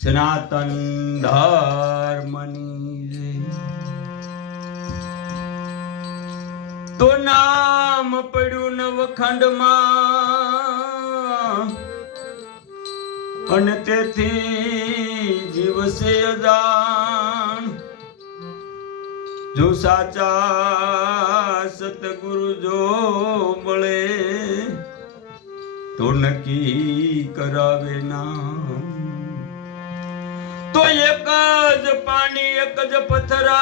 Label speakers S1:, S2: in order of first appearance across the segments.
S1: સનાતન ધર્મની. તો નામ પડ્યું નવખંડમાં અને તેથી જીવશે અદાન જો સાચા સતગુરુ જો મળે તો નક્કી કરાવે નામ તો એક જ પાણી, એક જ પથરા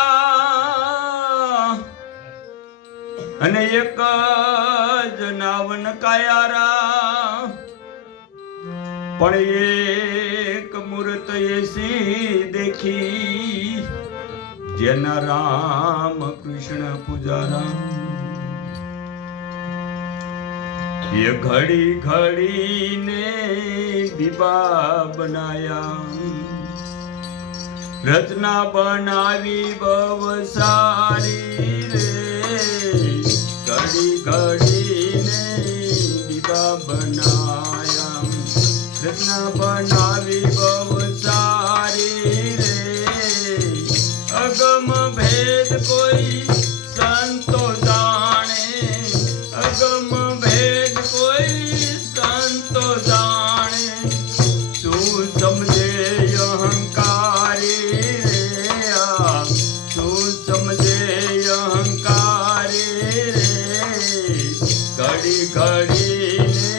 S1: અને એક જ નાવન કાયારા. પણ એક મૂર્ત એસી દેખી, જેના રામ કૃષ્ણ પૂજારા. એ ઘડી ઘડીને દીવા બનાયા. રચના બનાવી બહુ સારી રે. ઘડી દીવા બનાયા. રચના બનાવી બહુ સારી રે. અગમ ભેદ કોઈ સંતો જાણે. અગમ ભેદ કોઈ સંતો જાણે. ઘડી ઘડીને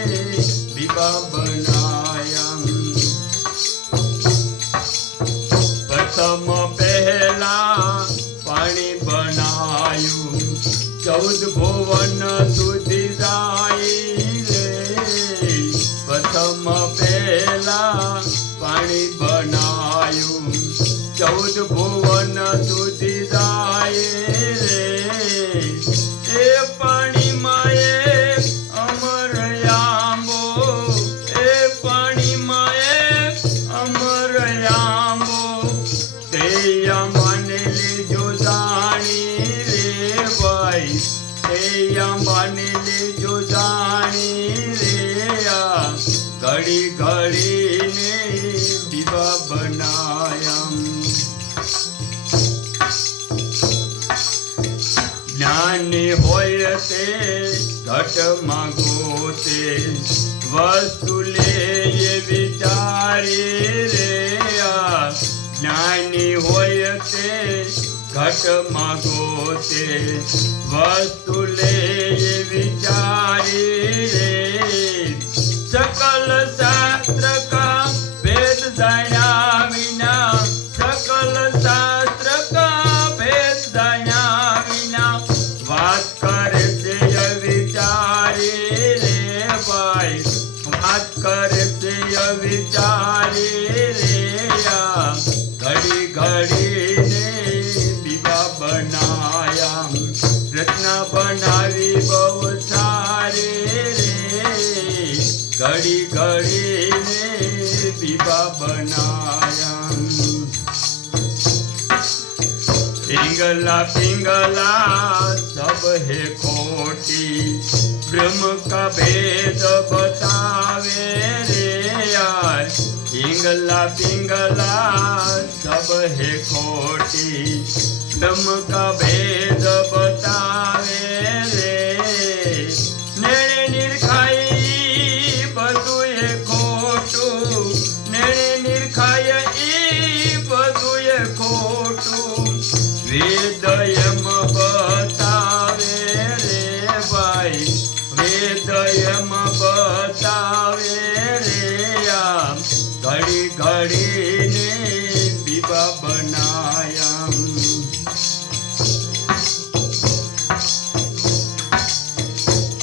S1: દીવા બનાયા પ્રથમ પહેલા પાણી બનાયું ચૌદ ભુવન સુધી જાય તે અંબાને લેજો જાણી રે તે ઘડી ઘડીને દીવા બનાયમ જ્ઞાની હોય તે ઘટમાં ગોતે વસ્તુ લે વિચારી ઘટમાં ગોતે વસ્તુ લે વિચારી पिंगला पिंगला सब है खोटी ब्रह्म का भेद बतावे रे यार पिंगला पिंगला सब है खोटी ब्रह्म का भेद बतावे રે ભાઈ વેદયમ બતાવે રે આ ઘડી ઘડીને પીવા બનાયા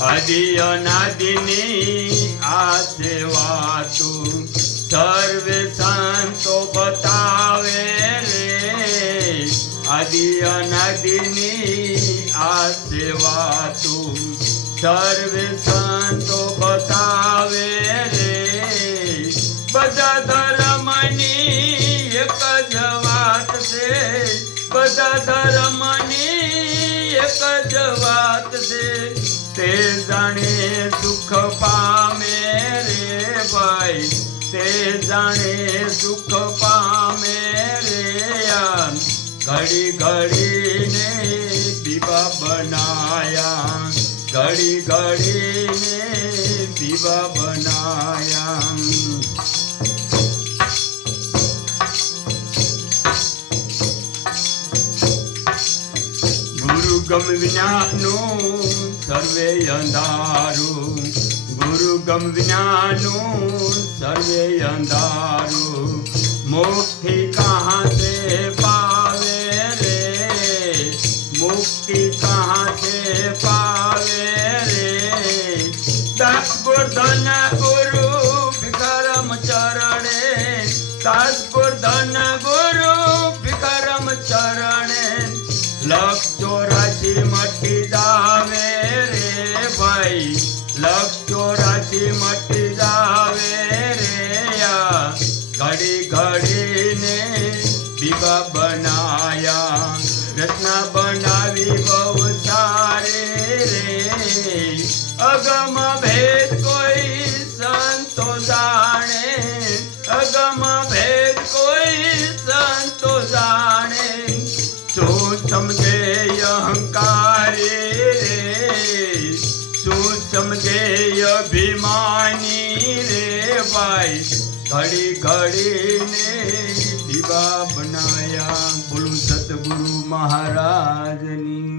S1: આદિ અનાદિની આ સેવા તું સર્વે સંતો બતાવે રે. આદિ અનાદિની આ સેવા તું સર્વે સંતો બતાવે રે. બધા ધર્મની એક જ વાત છે. બધા ધર્મની એક જ વાત છે. તે જાણે સુખ પામે રે ભાઈ. તે જાણે સુખ પામે રે ઘડી ઘડીને દીવા બનાયા. ઘડી ઘડીને દીવા બનાયા. ગુરુ ગમ વિનાનું સર્વે અંધારું. ગુરુ ગમ વિનાનું સર્વે અંધારું. કહાં સે પાવે રે? મુક્તિ સે પાવે ગોર્ધન ગુરુ ઘડી ઘડીને દીવા બનાયા રચના બનાવી બહુ સારે રે. અગમ ભેદ અભિમાની રે ભાઈ ઘડી ઘડીને દીવા બનાયા. બોલું સતગુરુ મહારાજની